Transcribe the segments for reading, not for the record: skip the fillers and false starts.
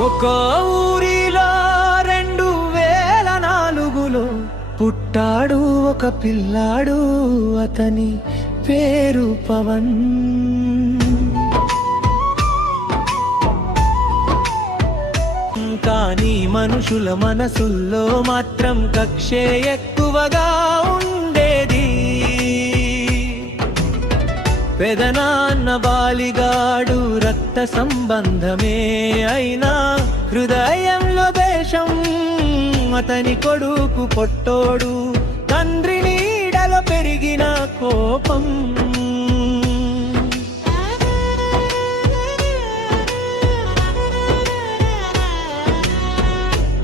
ఒక ఊరిలో 2004లో పుట్టాడు ఒక పిల్లాడు, అతని పేరు పవన్. కానీ మనుషుల మనసుల్లో మాత్రం కక్షే ఎక్కువగా ఉండేది. పెదనాన్న బాలిగాడు రక్త సంబంధమే అయినా హృదయంలో దేశం. అతని కొడుకు పొట్టోడు, తండ్రి నీడలో పెరిగిన కోపం.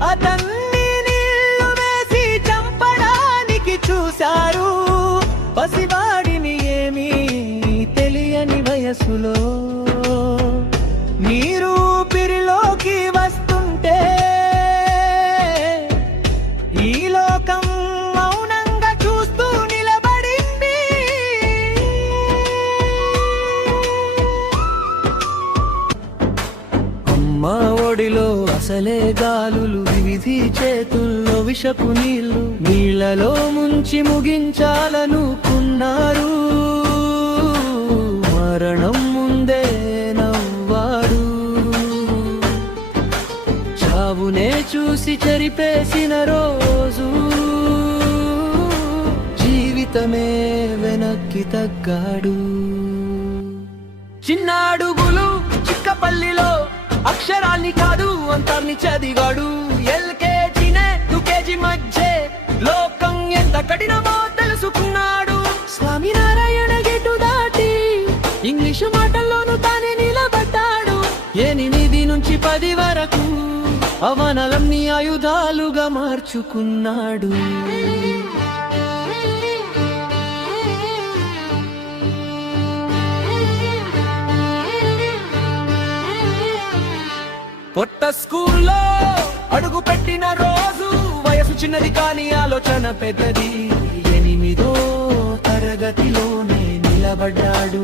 అతన్ని నీళ్లు వేసి చంపడానికి చూశారు. పసివాడిని ఏమీ తెలియని వయసులో నీరు ఊపిరిలోకి వస్తుంటే ఈ లోకం మౌనంగా చూస్తూ నిలబడింది. అమ్మ ఒడిలో అసలే గాలులు, వివిధి చేతుల్లో విషపు నీళ్లలో ముంచి ముగించాలనుకున్నారు. మరణం ముందే నవ్వాడు, చావునే చూసి చెరిపేసిన రోజు. జీవితమే వెనక్కి తగ్గాడు. చిన్న అడుగులు చిక్కపల్లిలో అక్షరాల్ని కాదు అంతర్ని చదివాడు. ఎల్కేజీనే యూకేజీ మధ్య లోకం ఎంత కఠినమో తెలుసుకున్నాడు. స్వామినారాయణ గేటు దాటి ఇంగ్లీషు మాటల్లోనూ తానే నిలబడ్డాడు. 8 నుంచి 10 వరకు అవనలన్నీ ఆయుధాలుగా మార్చుకున్నాడు. కొత్త స్కూల్లో అడుగు పెట్టిన రోజు వయసు చిన్నది కానీ ఆలోచన పెద్దది. 8వ తరగతిలోనే నిలబడ్డాడు.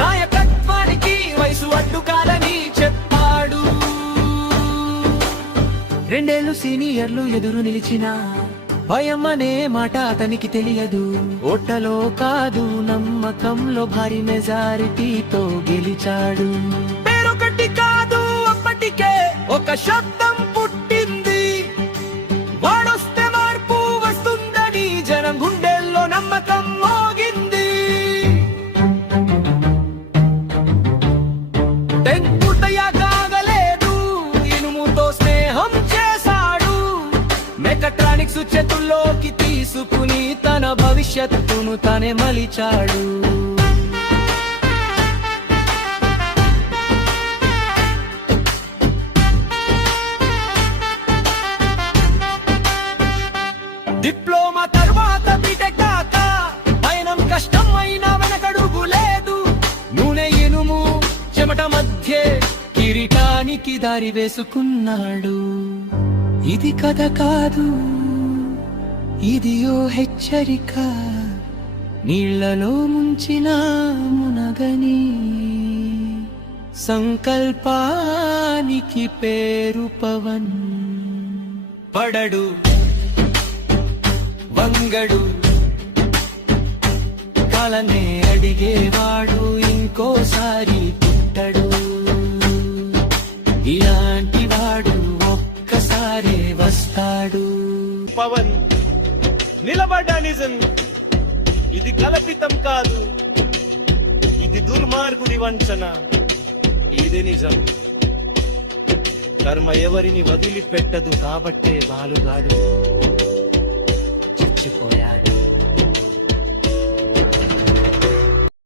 నాయకత్వానికి వయసు అడ్డు కాదని చెప్పాడు. 2 ఏళ్ళు సీనియర్లు ఎదురు నిలిచిన భయం అనే మాట అతనికి తెలియదు. ఓటలో కాదు నమ్మకంలో భారీ మెజారిటీతో గెలిచాడు. పేరొకటి కాదు అప్పటికే ఒక శబ్దం పుట్టింది. వాడొస్తే మార్పు వస్తుందని జనం గుండెల్లో నమ్మకం మోగింది. పూర్తయ్యాకాగలేదు, ఇనుముతో స్నేహం చేశాడు. మెకట్రానిక్స్ చేతుల్లోకి తీసుకుని తన భవిష్యత్తును తనే మలిచాడు. డిప్లొమా తర్వాత బీటెక్ దాకా పయనం కష్టమైన వెనకడుగు లేదు. నూనె ఇనుము చెమట మధ్య కిరీటానికి దారి వేసుకున్నాడు. ఇది కథ కాదు, ఇది ఓ హెచ్చరిక. నీళ్లలో ముంచిన మునగని సంకల్పానికి పేరు పవన్. పడడు వంగడు కాలనే అడిగేవాడు, ఇంకోసారి పుట్టడు. ఇలాంటి వాడు ఒక్కసారే వస్తాడు. పవన్ నిలబడ్డ నిజం, ఇది కల్పితం కాదు, ఇది దుర్మార్గుడి వంచన, ఇది నిజం. కర్మ ఎవరిని వదిలిపెట్టదు కాబట్టే బాలుగాడు చచ్చిపోయాడు.